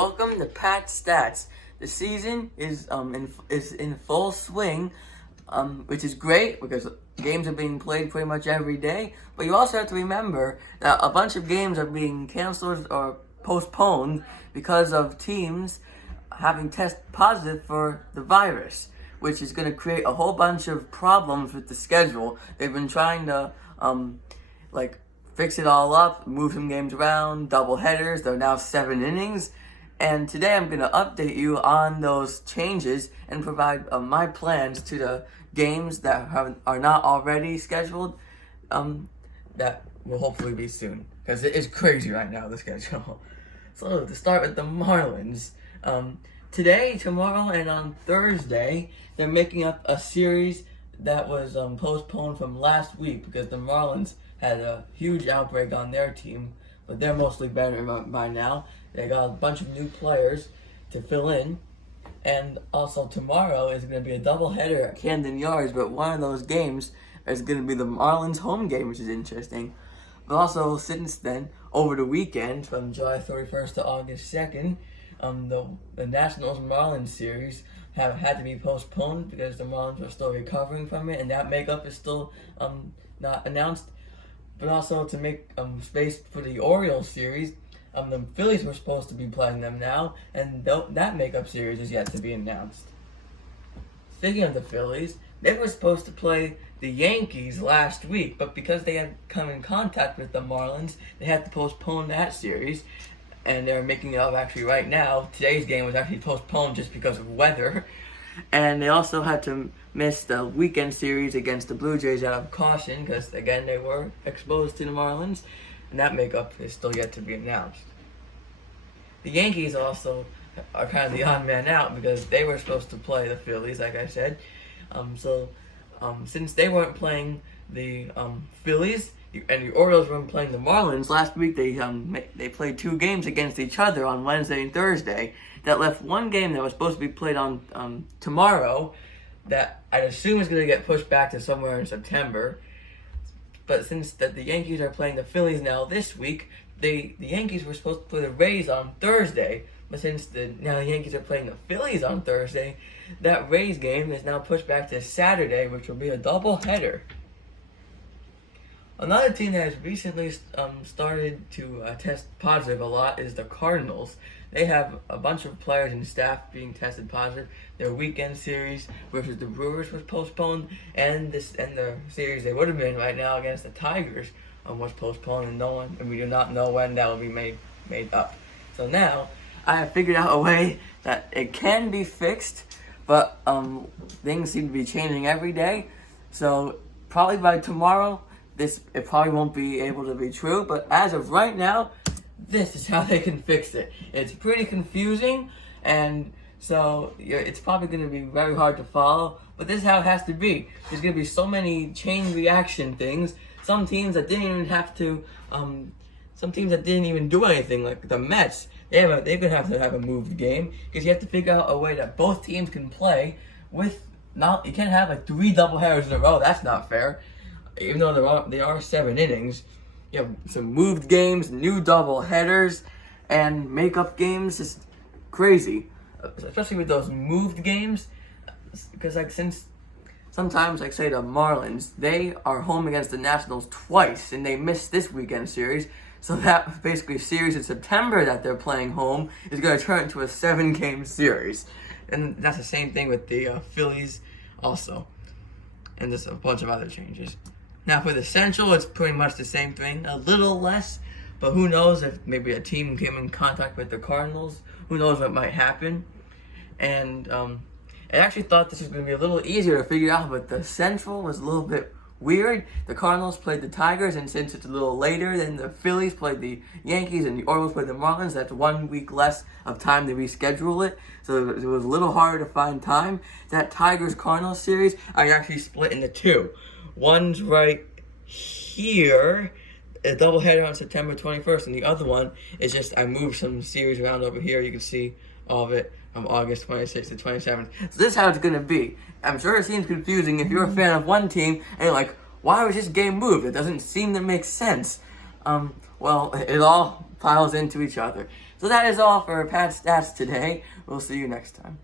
Welcome to Pat Stats. The season is in full swing, which is great because games are being played pretty much every day. But you also have to remember that a bunch of games are being canceled or postponed because of teams having tested positive for the virus, which is going to create a whole bunch of problems with the schedule. They've been trying to fix it all up, move some games around, double headers. There are now 7 innings. And today I'm going to update you on those changes and provide my plans to the games that are not already scheduled that will hopefully be soon. Because it is crazy right now, the schedule. So to start with the Marlins. Today, tomorrow, and on Thursday, they're making up a series that was postponed from last week because the Marlins had a huge outbreak on their team, but they're mostly better by now. They got a bunch of new players to fill in, and also tomorrow is going to be a doubleheader at Camden Yards, but one of those games is going to be the Marlins home game, which is interesting. But also, since then, over the weekend, from July 31st to August 2nd, the Nationals-Marlins series had to be postponed because the Marlins are still recovering from it, and that makeup is still not announced. But also to make space for the Orioles series, the Phillies were supposed to be playing them now, and that makeup series is yet to be announced. Speaking of the Phillies, they were supposed to play the Yankees last week, but because they had come in contact with the Marlins, they had to postpone that series, and they're making it up actually right now. Today's game was actually postponed just because of weather, and they also had to miss the weekend series against the Blue Jays out of caution because, again, they were exposed to the Marlins, and that makeup is still yet to be announced. The Yankees also are kind of the odd man out because they were supposed to play the Phillies, like I said. Since they weren't playing the Phillies and the Orioles weren't playing the Marlins, last week they played 2 games against each other on Wednesday and Thursday. That left one game that was supposed to be played on tomorrow that I'd assume is going to get pushed back to somewhere in September. But since the Yankees are playing the Phillies now this week, the Yankees were supposed to play the Rays on Thursday. But since now the Yankees are playing the Phillies on Thursday, that Rays game is now pushed back to Saturday, which will be a doubleheader. Another team that has recently started to test positive a lot is the Cardinals. They have a bunch of players and staff being tested positive. Their weekend series versus the Brewers was postponed, and the series they would have been right now against the Tigers was postponed, and we do not know when that will be made up. So now I have figured out a way that it can be fixed, but things seem to be changing every day. So probably by tomorrow, it probably won't be able to be true. But as of right now, this is how they can fix it. It's pretty confusing, and so it's probably going to be very hard to follow. But this is how it has to be. There's going to be so many chain reaction things. Some teams that didn't even have to, some teams that didn't even do anything, like the Mets, they're going to have a moved game because you have to figure out a way that both teams can play with. You can't have 3 doubleheaders in a row. That's not fair. Even though there are 7 innings, you have some moved games, new double headers, and makeup games. Just crazy, especially with those moved games. Because since sometimes, say the Marlins, they are home against the Nationals twice, and they missed this weekend series. So that basically series in September that they're playing home is going to turn into a 7-game series, and that's the same thing with the Phillies also, and just a bunch of other changes. Now for the Central, it's pretty much the same thing, a little less, but who knows if maybe a team came in contact with the Cardinals. Who knows what might happen. And I actually thought this was going to be a little easier to figure out, but the Central was a little bit weird. The Cardinals played the Tigers, and since it's a little later, then the Phillies played the Yankees, and the Orioles played the Marlins. That's 1 week less of time to reschedule it, so it was a little harder to find time. That Tigers-Cardinals series, I actually split into 2. One's right here, a doubleheader on September 21st, and the other one is just I moved some series around over here. You can see all of it from August 26th to 27th. So this is how it's going to be. I'm sure it seems confusing if you're a fan of one team and you're like, why was this game moved? It doesn't seem to make sense. well, it all piles into each other. So that is all for Pat's Stats today. We'll see you next time.